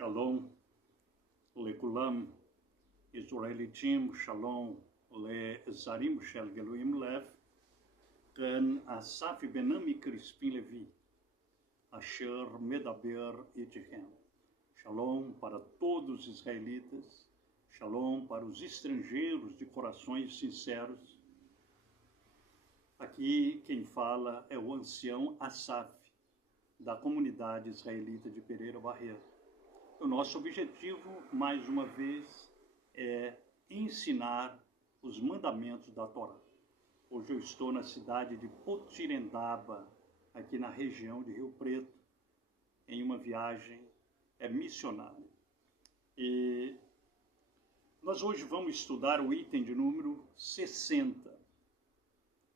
Shalom, lekulam, Israelitim, shalom, lezarim shel geluim lev, kan Asaf Benami Crispim Levi, asher medaber etchem. Shalom para todos os israelitas, shalom para os estrangeiros de corações sinceros. Aqui quem fala é o ancião Asaf, da comunidade israelita de Pereira Barreto. O nosso objetivo, mais uma vez, é ensinar os mandamentos da Torá. Hoje eu estou na cidade de Potirendaba, aqui na região de Rio Preto, em uma viagem missionária. E nós hoje vamos estudar o item de número 60.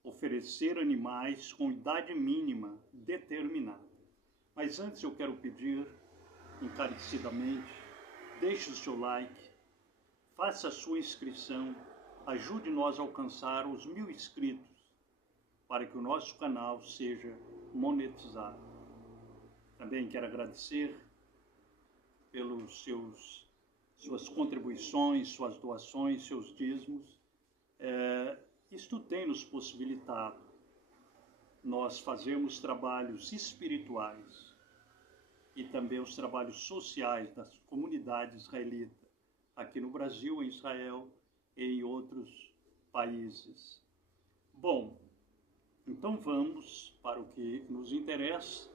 Oferecer animais com idade mínima determinada. Mas antes eu quero pedir encarecidamente, deixe o seu like, faça a sua inscrição, ajude nós a alcançar os 1000 inscritos, para que o nosso canal seja monetizado. Também quero agradecer pelos suas contribuições, suas doações, seus dízimos. Isto tem nos possibilitado nós fazermos trabalhos espirituais e também os trabalhos sociais das comunidades israelitas, aqui no Brasil, em Israel e em outros países. Bom, então vamos para o que nos interessa,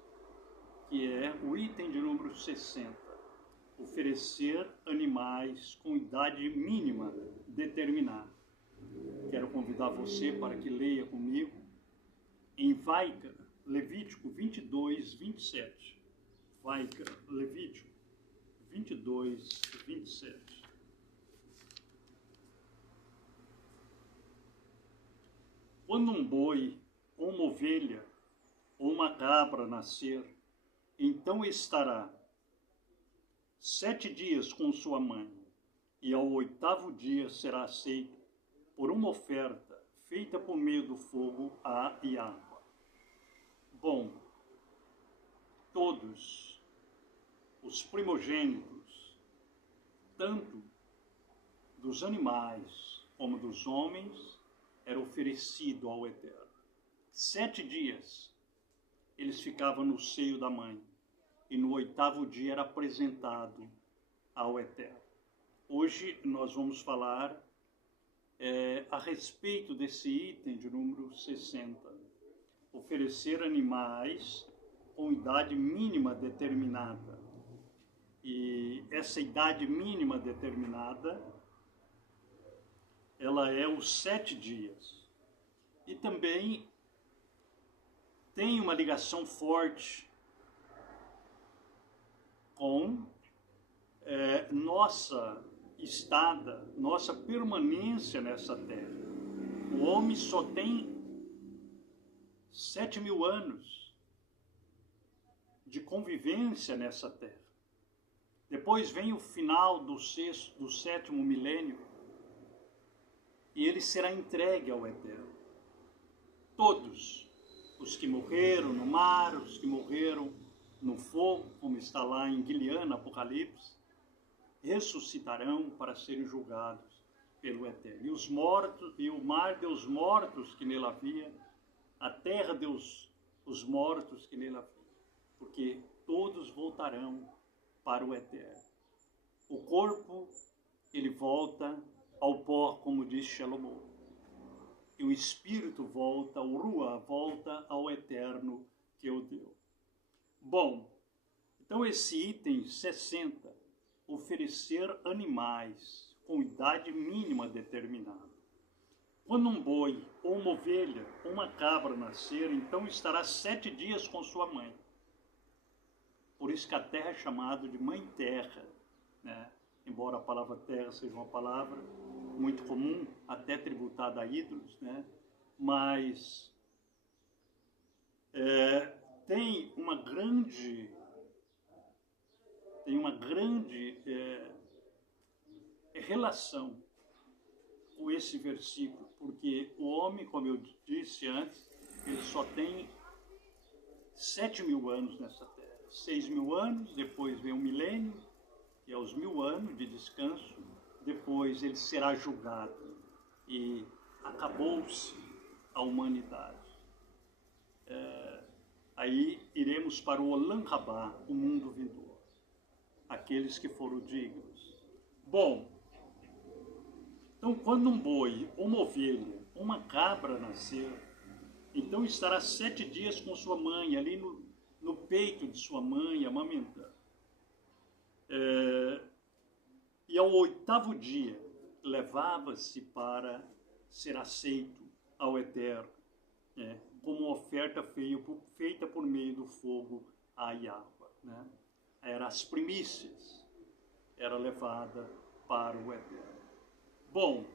que é o item de número 60. Oferecer animais com idade mínima determinada. Quero convidar você para que leia comigo em Vaikra, Levítico 22, 27. Vaikra, Levítico 22, 27. Quando um boi, ou uma ovelha, ou uma cabra nascer, então estará 7 dias com sua mãe, e ao 8º dia será aceito por uma oferta feita por meio do fogo e água. Bom, todos os primogênitos, tanto dos animais como dos homens, era oferecido ao Eterno. 7 dias eles ficavam no seio da mãe, e no 8º dia era apresentado ao Eterno. Hoje nós vamos falar a respeito desse item de número 60. Oferecer animais com idade mínima determinada. E essa idade mínima determinada, ela é os 7 dias. E também tem uma ligação forte com nossa estada, nossa permanência nessa terra. O homem só tem 7.000 anos de convivência nessa terra. Depois vem o final do 7º milênio e ele será entregue ao Eterno. Todos os que morreram no mar, os que morreram no fogo, como está lá em Gilead, Apocalipse, ressuscitarão para serem julgados pelo Eterno. E os mortos, e o mar deu os mortos que nele havia, a terra deu os mortos que nele havia, porque todos voltarão para o Eterno. O corpo, ele volta ao pó, como diz Shalom. E o espírito volta, o Ruah volta ao Eterno que o deu. Bom, então esse item 60, oferecer animais com idade mínima determinada. Quando um boi, ou uma ovelha, ou uma cabra nascer, então estará 7 dias com sua mãe. Por isso que a terra é chamada de mãe terra, né? Embora a palavra terra seja uma palavra muito comum, até tributada a ídolos, né? Mas tem uma grande relação com esse versículo, porque o homem, como eu disse antes, ele só tem 7.000 anos nessa terra. 6.000 anos, depois vem o milênio, e aos 1000 anos de descanso, depois ele será julgado e acabou-se a humanidade. Aí iremos para o Olam Rabá, o mundo vindouro, aqueles que foram dignos. Bom, então quando um boi, uma ovelha, uma cabra nascer, então estará 7 dias com sua mãe, ali no peito de sua mãe, amamentando. E ao 8º dia, levava-se para ser aceito ao Eterno, como oferta feita por meio do fogo a Yahweh. Era as primícias, era levada para o Eterno. Bom,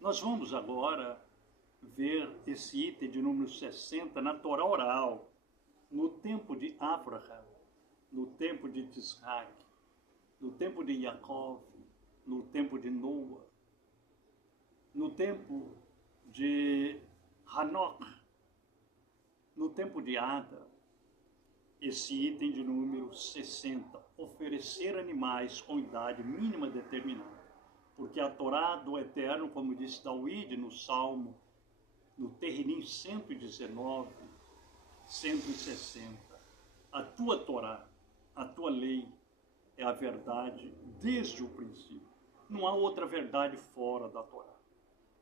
nós vamos agora ver esse item de número 60 na Torá oral, no tempo de Abraham, no tempo de Isaac, no tempo de Jacob, no tempo de Noa, no tempo de Hanoch, no tempo de Ada. Esse item de número 60, oferecer animais com idade mínima determinada. Porque a Torá do Eterno, como disse David no Salmo, no Terrinim 119, 160, a tua Torá, a tua lei, é a verdade desde o princípio. Não há outra verdade fora da Torá.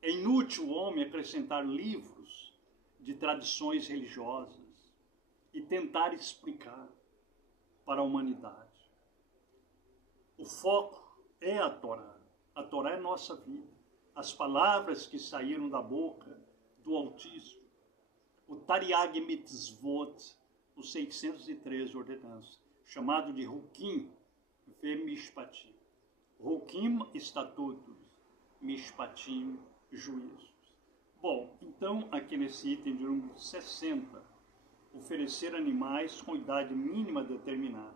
É inútil o homem acrescentar livros de tradições religiosas e tentar explicar para a humanidade. O foco é a Torá. A Torá é nossa vida. As palavras que saíram da boca do Altíssimo. O Tariag Mitzvot, os 613 ordenanças, chamado de Hukim Mishpatim. Hukim, estatutos, Mishpatim, juízos. Bom, então aqui nesse item de número 60, oferecer animais com idade mínima determinada.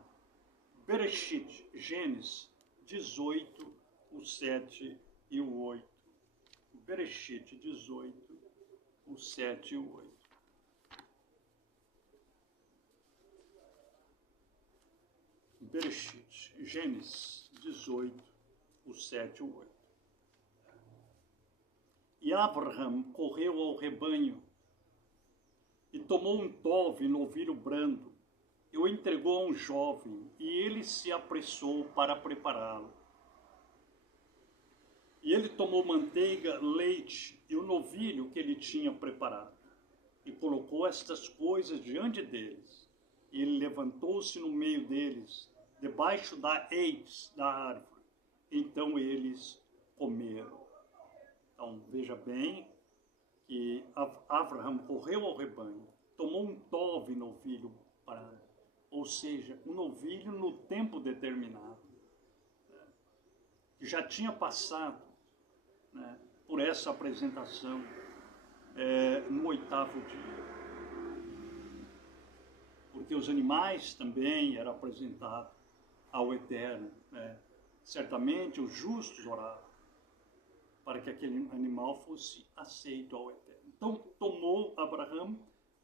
Bereshit, Gênesis 18, o 7 e o 8. Bereshit 18, o 7 e o 8. Bereshit, Gênesis 18, o 7 e o 8. E Abraham correu ao rebanho e tomou um tove, novilho brando, e o entregou a um jovem, e ele se apressou para prepará-lo. E ele tomou manteiga, leite e o novilho que ele tinha preparado, e colocou estas coisas diante deles. E ele levantou-se no meio deles, debaixo da eis da árvore. Então eles comeram. Então veja bem que Abraham correu ao rebanho, tomou um tove novilho brando, ou seja, um novilho no tempo determinado, que já tinha passado por essa apresentação no 8º dia. Porque os animais também eram apresentados ao Eterno. Certamente os justos oravam para que aquele animal fosse aceito ao Eterno. Então tomou Abraham,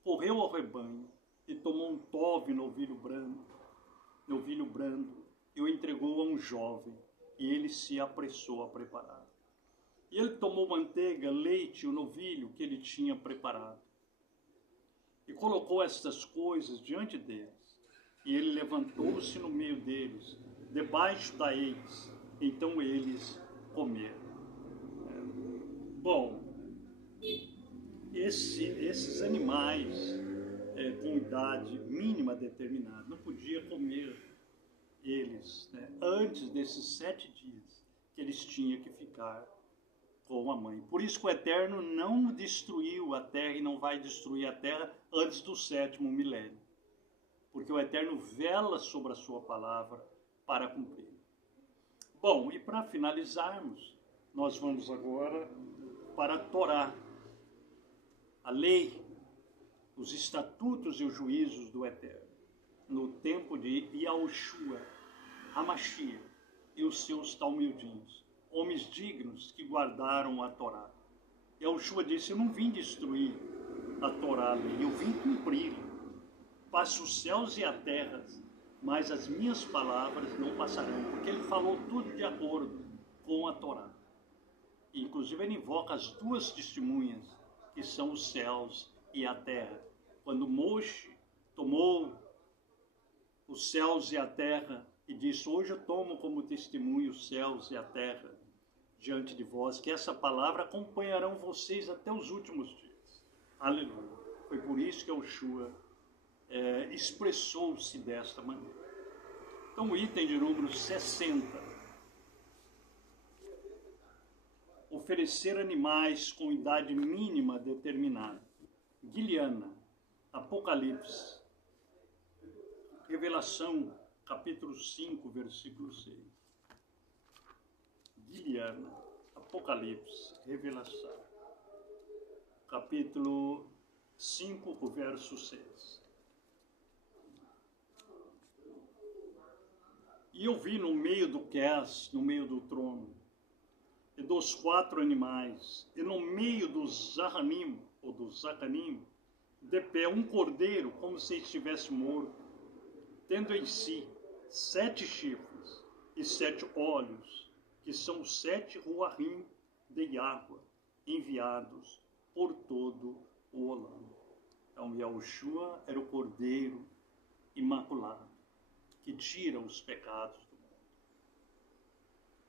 correu ao rebanho e tomou um tove novilho brando, e o entregou a um jovem, e ele se apressou a preparar. E ele tomou manteiga, leite e o novilho que ele tinha preparado, e colocou estas coisas diante deles. E ele levantou-se no meio deles, debaixo da eis. Então eles comeram. Bom, esses animais com idade mínima determinada, não podia comer eles antes desses 7 dias que eles tinham que ficar com a mãe. Por isso que o Eterno não destruiu a terra e não vai destruir a terra antes do 7º milênio. Porque o Eterno vela sobre a sua palavra para cumprir. Bom, e para finalizarmos, nós vamos agora para a Torá, a lei, os estatutos e os juízos do Eterno, no tempo de Yahushua, Hamashiach e os seus talmudinhos, homens dignos que guardaram a Torá. Yahushua disse: eu não vim destruir a Torá, a lei, eu vim cumpri-la. Faço os céus e a terra mas as minhas palavras não passarão, porque ele falou tudo de acordo com a Torá. Inclusive ele invoca as duas testemunhas, que são os céus e a terra. Quando Moshe tomou os céus e a terra e disse: hoje eu tomo como testemunho os céus e a terra diante de vós, que essa palavra acompanharão vocês até os últimos dias. Aleluia. Foi por isso que Yoshua expressou-se desta maneira. Então o item de número 60. Oferecer animais com idade mínima determinada. Guiliana, Apocalipse, Revelação, capítulo 5, versículo 6. Guiliana, Apocalipse, Revelação, capítulo 5, o verso 6. E eu vi no meio do Kes, no meio do trono, e dos 4 animais, e no meio dos Zahanim, ou dos Zacanim, de pé um cordeiro, como se estivesse morto, tendo em si 7 chifres e 7 olhos, que são os 7 ruahim de água, enviados por todo o Olam. Então, Yahushua era o cordeiro imaculado, que tira os pecados do mundo.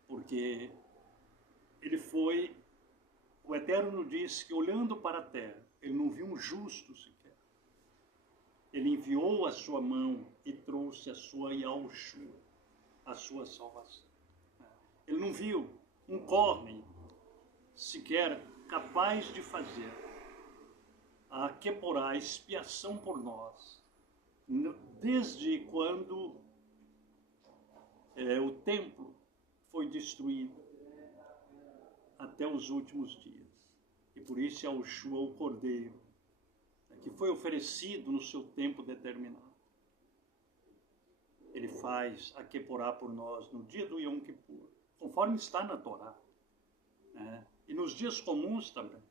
Porque ele foi, o Eterno disse que olhando para a terra, ele não viu um justo sequer. Ele enviou a sua mão e trouxe a sua Yahushua, a sua salvação. Ele não viu um homem sequer capaz de fazer a Keporá, a expiação por nós, desde quando o templo foi destruído até os últimos dias. E por isso Yahushua, o cordeiro, que foi oferecido no seu tempo determinado. Ele faz a Keporá por nós no dia do Yom Kippur, conforme está na Torá. E nos dias comuns também.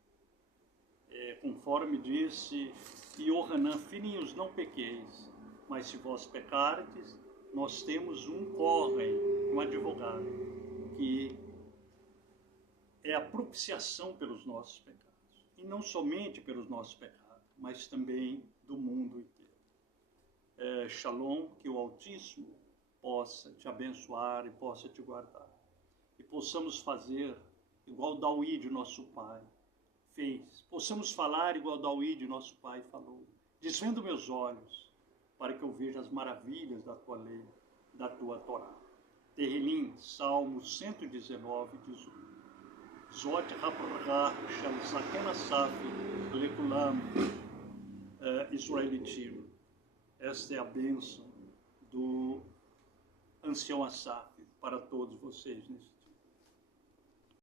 Conforme disse Yohanan, filhinhos, não pequeis, mas se vós pecardes, nós temos um Kohen, um advogado, que é a propiciação pelos nossos pecados. E não somente pelos nossos pecados, mas também do mundo inteiro. Shalom, que o Altíssimo possa te abençoar e possa te guardar. E possamos fazer igual David, nosso pai, fez. Possamos falar igual David, nosso pai, falou. Desvendo meus olhos, para que eu veja as maravilhas da tua lei, da tua Torá. Terrilim, Salmo 119, 18. Zot Habrah Shel Zaken Asaf Lekulam Israelitim. Esta é a bênção do ancião Asaf para todos vocês nesse dia.